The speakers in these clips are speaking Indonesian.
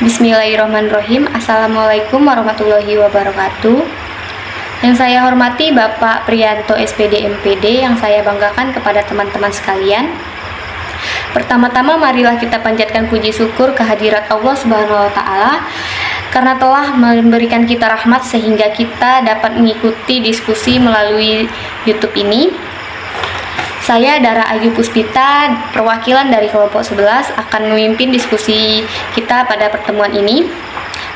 Bismillahirrahmanirrahim. Assalamualaikum warahmatullahi wabarakatuh. Yang saya hormati Bapak Priyanto SPD MPD, yang saya banggakan kepada teman-teman sekalian. Pertama-tama marilah kita panjatkan puji syukur kehadirat Allah Subhanahu wa taala karena telah memberikan kita rahmat sehingga kita dapat mengikuti diskusi melalui YouTube ini. Saya Dara Ayu Puspita, perwakilan dari kelompok 11, akan memimpin diskusi kita pada pertemuan ini.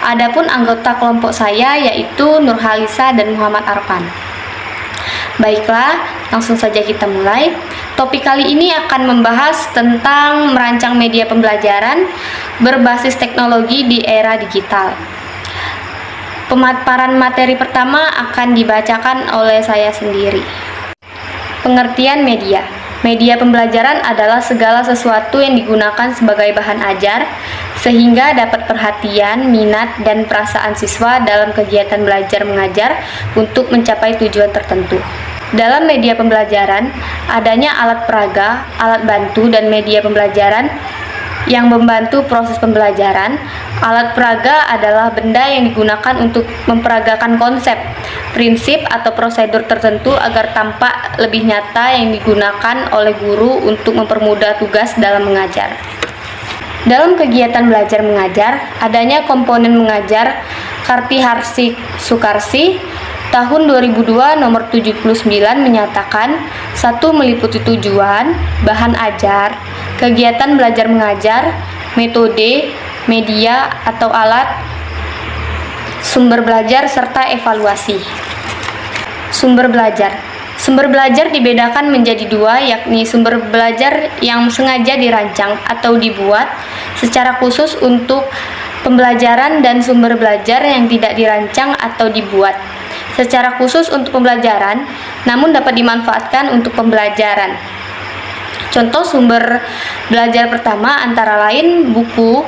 Adapun anggota kelompok saya yaitu Nurhalisa dan Muhammad Arfan. Baiklah, langsung saja kita mulai. Topik kali ini akan membahas tentang merancang media pembelajaran berbasis teknologi di era digital. Pemaparan materi pertama akan dibacakan oleh saya sendiri. Pengertian media. Media pembelajaran adalah segala sesuatu yang digunakan sebagai bahan ajar sehingga dapat perhatian, minat, dan perasaan siswa dalam kegiatan belajar mengajar untuk mencapai tujuan tertentu. Dalam media pembelajaran, adanya alat peraga, alat bantu, dan media pembelajaran yang membantu proses pembelajaran. Alat peraga adalah benda yang digunakan untuk memperagakan konsep, prinsip, atau prosedur tertentu agar tampak lebih nyata yang digunakan oleh guru untuk mempermudah tugas dalam mengajar. Dalam kegiatan belajar mengajar, adanya komponen mengajar Kartiharsi Sukarsi tahun 2002 nomor 79 menyatakan 1. Meliputi tujuan, bahan ajar, kegiatan belajar mengajar, metode, media atau alat, sumber belajar, serta evaluasi. Sumber belajar. Sumber belajar dibedakan menjadi dua, yakni sumber belajar yang sengaja dirancang atau dibuat secara khusus untuk pembelajaran dan sumber belajar yang tidak dirancang atau dibuat secara khusus untuk pembelajaran, namun dapat dimanfaatkan untuk pembelajaran. Contoh sumber belajar pertama antara lain buku,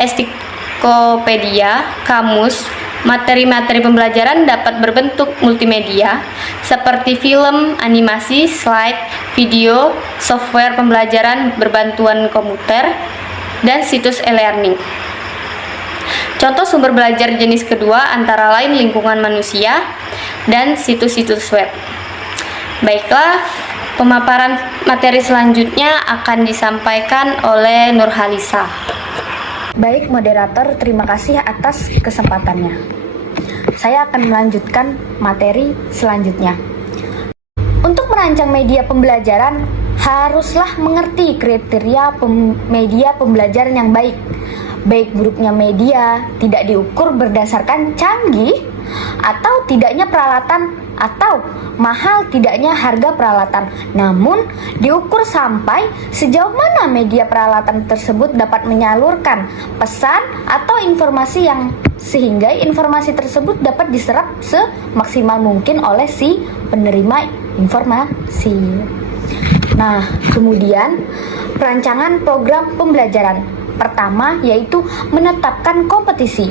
ensiklopedia, kamus. Materi-materi pembelajaran dapat berbentuk multimedia seperti film, animasi, slide, video, software pembelajaran berbantuan komputer, dan situs e-learning. Contoh sumber belajar jenis kedua antara lain lingkungan manusia dan situs-situs web. Baiklah, pemaparan materi selanjutnya akan disampaikan oleh Nurhalisa. Baik moderator, terima kasih atas kesempatannya. Saya akan melanjutkan materi selanjutnya. Untuk merancang media pembelajaran, haruslah mengerti kriteria media pembelajaran yang baik. Baik buruknya media tidak diukur berdasarkan canggih atau tidaknya peralatan atau mahal tidaknya harga peralatan, namun diukur sampai sejauh mana media peralatan tersebut dapat menyalurkan pesan atau informasi yang sehingga informasi tersebut dapat diserap semaksimal mungkin oleh si penerima informasi. Nah, kemudian perancangan program pembelajaran. Pertama yaitu menetapkan kompetisi.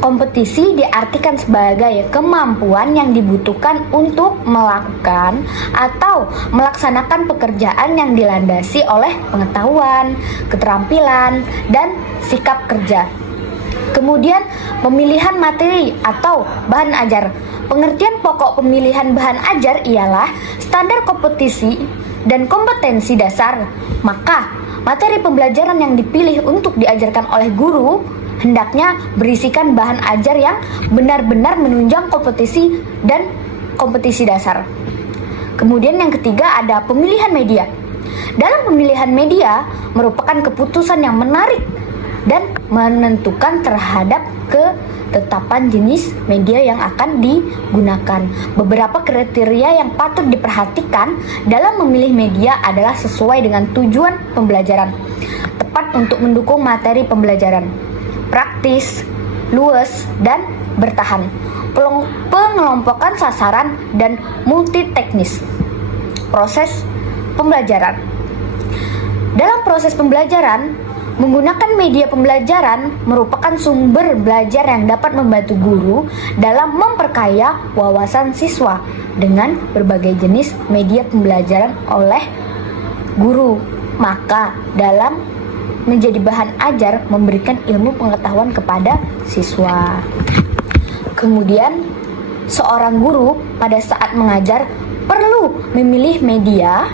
Kompetisi diartikan sebagai kemampuan yang dibutuhkan untuk melakukan atau melaksanakan pekerjaan yang dilandasi oleh pengetahuan, keterampilan, dan sikap kerja. Kemudian, pemilihan materi atau bahan ajar. Pengertian pokok pemilihan bahan ajar ialah standar kompetisi dan kompetensi dasar. Maka, materi pembelajaran yang dipilih untuk diajarkan oleh guru hendaknya berisikan bahan ajar yang benar-benar menunjang kompetisi dan kompetisi dasar. Kemudian yang ketiga ada pemilihan media. Dalam pemilihan media merupakan keputusan yang menarik dan menentukan terhadap ketetapan jenis media yang akan digunakan. Beberapa kriteria yang patut diperhatikan dalam memilih media adalah sesuai dengan tujuan pembelajaran, tepat untuk mendukung materi pembelajaran, praktis, luas, dan bertahan, pengelompokan sasaran, dan multiteknis. Proses pembelajaran. Dalam proses pembelajaran, menggunakan media pembelajaran merupakan sumber belajar yang dapat membantu guru dalam memperkaya wawasan siswa dengan berbagai jenis media pembelajaran oleh guru. Maka dalam menjadi bahan ajar memberikan ilmu pengetahuan kepada siswa. Kemudian, seorang guru pada saat mengajar perlu memilih media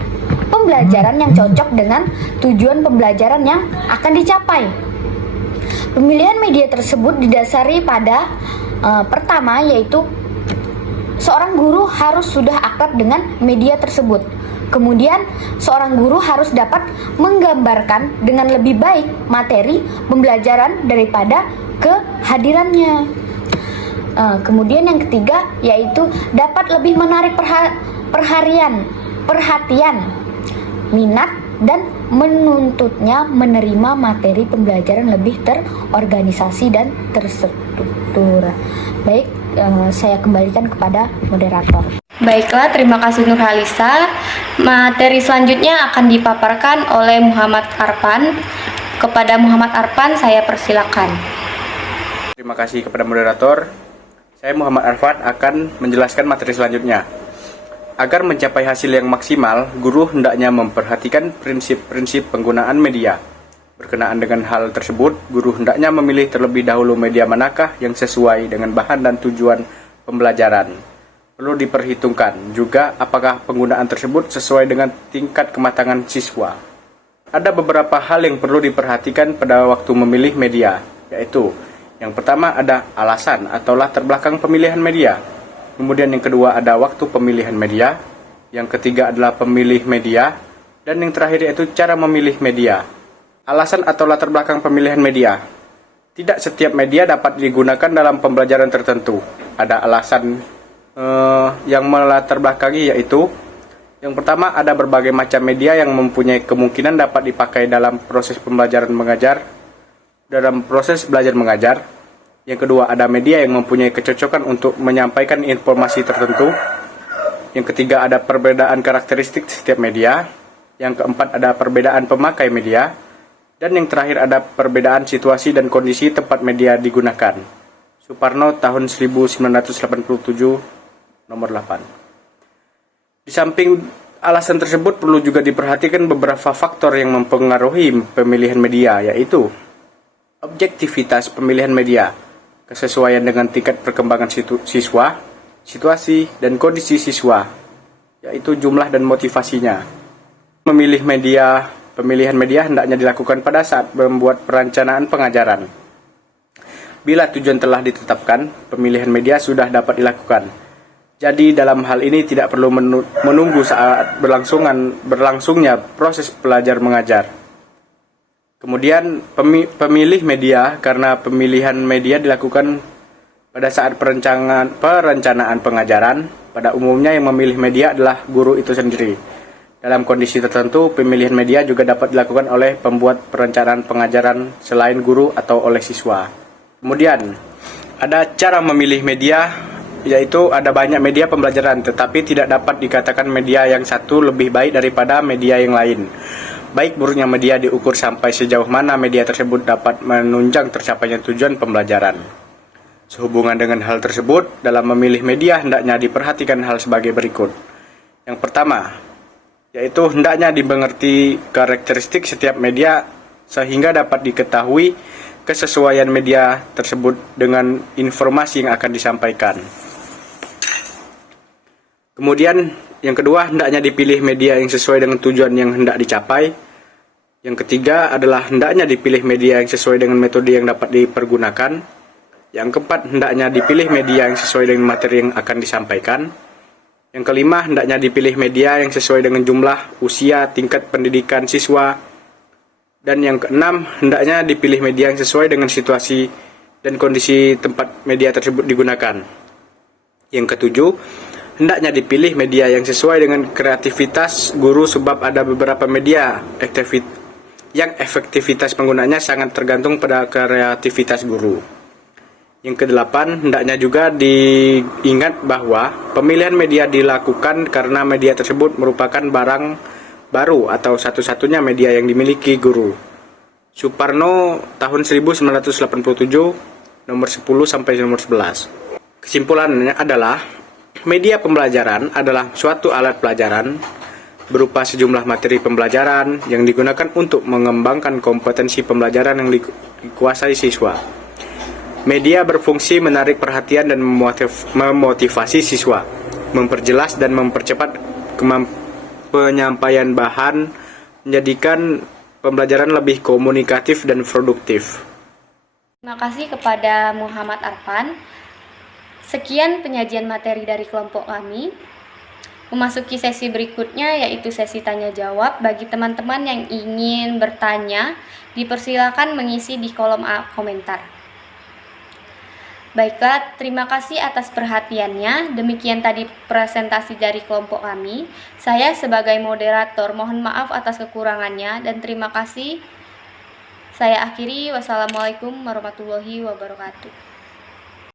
pembelajaran yang cocok dengan tujuan pembelajaran yang akan dicapai. Pemilihan media tersebut didasari pada pertama, yaitu seorang guru harus sudah akrab dengan media tersebut. Kemudian, seorang guru harus dapat menggambarkan dengan lebih baik materi pembelajaran daripada kehadirannya. Kemudian yang ketiga, yaitu dapat lebih menarik perhatian, minat, dan menuntutnya menerima materi pembelajaran lebih terorganisasi dan terstruktur. Baik, saya kembalikan kepada moderator. Baiklah, terima kasih Nurhalisa. Materi selanjutnya akan dipaparkan oleh Muhammad Arpan. Kepada Muhammad Arpan, saya persilakan. Terima kasih kepada moderator. Saya Muhammad Arfan akan menjelaskan materi selanjutnya. Agar mencapai hasil yang maksimal, guru hendaknya memperhatikan prinsip-prinsip penggunaan media. Berkenaan dengan hal tersebut, guru hendaknya memilih terlebih dahulu media manakah yang sesuai dengan bahan dan tujuan pembelajaran. Perlu diperhitungkan juga apakah penggunaan tersebut sesuai dengan tingkat kematangan siswa. Ada beberapa hal yang perlu diperhatikan pada waktu memilih media, yaitu yang pertama ada alasan atau latar belakang pemilihan media. Kemudian yang kedua ada waktu pemilihan media. Yang ketiga adalah pemilih media. Dan yang terakhir yaitu cara memilih media. Alasan atau latar belakang pemilihan media. Tidak setiap media dapat digunakan dalam pembelajaran tertentu. Ada alasan yang melatar belakangi, yaitu yang pertama ada berbagai macam media yang mempunyai kemungkinan dapat dipakai dalam proses pembelajaran mengajar, dalam proses belajar mengajar. Yang kedua ada media yang mempunyai kecocokan untuk menyampaikan informasi tertentu. Yang ketiga ada perbedaan karakteristik setiap media. Yang keempat ada perbedaan pemakai media. Dan yang terakhir ada perbedaan situasi dan kondisi tempat media digunakan. Suparno tahun 1987 nomor 8. Di samping alasan tersebut perlu juga diperhatikan beberapa faktor yang mempengaruhi pemilihan media, yaitu objektivitas pemilihan media, kesesuaian dengan tingkat perkembangan siswa, situasi dan kondisi siswa, yaitu jumlah dan motivasinya. Pemilihan media hendaknya dilakukan pada saat membuat perencanaan pengajaran. Bila tujuan telah ditetapkan, pemilihan media sudah dapat dilakukan. Jadi dalam hal ini tidak perlu menunggu saat berlangsungnya proses belajar mengajar. Kemudian pemilih media, karena pemilihan media dilakukan pada saat perencanaan pengajaran. Pada umumnya yang memilih media adalah guru itu sendiri. Dalam kondisi tertentu, pemilihan media juga dapat dilakukan oleh pembuat perencanaan pengajaran selain guru atau oleh siswa. Kemudian ada cara memilih media, yaitu ada banyak media pembelajaran, tetapi tidak dapat dikatakan media yang satu lebih baik daripada media yang lain. Baik buruknya media diukur sampai sejauh mana media tersebut dapat menunjang tercapainya tujuan pembelajaran. Sehubungan dengan hal tersebut, dalam memilih media hendaknya diperhatikan hal sebagai berikut. Yang pertama, yaitu hendaknya dimengerti karakteristik setiap media sehingga dapat diketahui kesesuaian media tersebut dengan informasi yang akan disampaikan. Kemudian yang kedua, hendaknya dipilih media yang sesuai dengan tujuan yang hendak dicapai. Yang ketiga adalah hendaknya dipilih media yang sesuai dengan metode yang dapat dipergunakan. Yang keempat, hendaknya dipilih media yang sesuai dengan materi yang akan disampaikan. Yang kelima, hendaknya dipilih media yang sesuai dengan jumlah, usia, tingkat pendidikan siswa. Dan yang keenam, hendaknya dipilih media yang sesuai dengan situasi dan kondisi tempat media tersebut digunakan. Yang ketujuh, hendaknya dipilih media yang sesuai dengan kreativitas guru, sebab ada beberapa media yang efektivitas penggunaannya sangat tergantung pada kreativitas guru. Yang kedelapan, hendaknya juga diingat bahwa pemilihan media dilakukan karena media tersebut merupakan barang baru atau satu-satunya media yang dimiliki guru. Suparno tahun 1987 nomor 10 sampai nomor 11. Kesimpulannya adalah media pembelajaran adalah suatu alat pelajaran berupa sejumlah materi pembelajaran yang digunakan untuk mengembangkan kompetensi pembelajaran yang dikuasai siswa. Media berfungsi menarik perhatian dan memotivasi siswa, memperjelas dan mempercepat penyampaian bahan, menjadikan pembelajaran lebih komunikatif dan produktif. Terima kasih kepada Muhammad Arfan. Sekian penyajian materi dari kelompok kami. Memasuki sesi berikutnya yaitu sesi tanya jawab. Bagi teman-teman yang ingin bertanya, dipersilakan mengisi di kolom komentar. Baiklah, terima kasih atas perhatiannya. Demikian tadi presentasi dari kelompok kami. Saya sebagai moderator mohon maaf atas kekurangannya dan terima kasih. Saya akhiri, wassalamualaikum warahmatullahi wabarakatuh.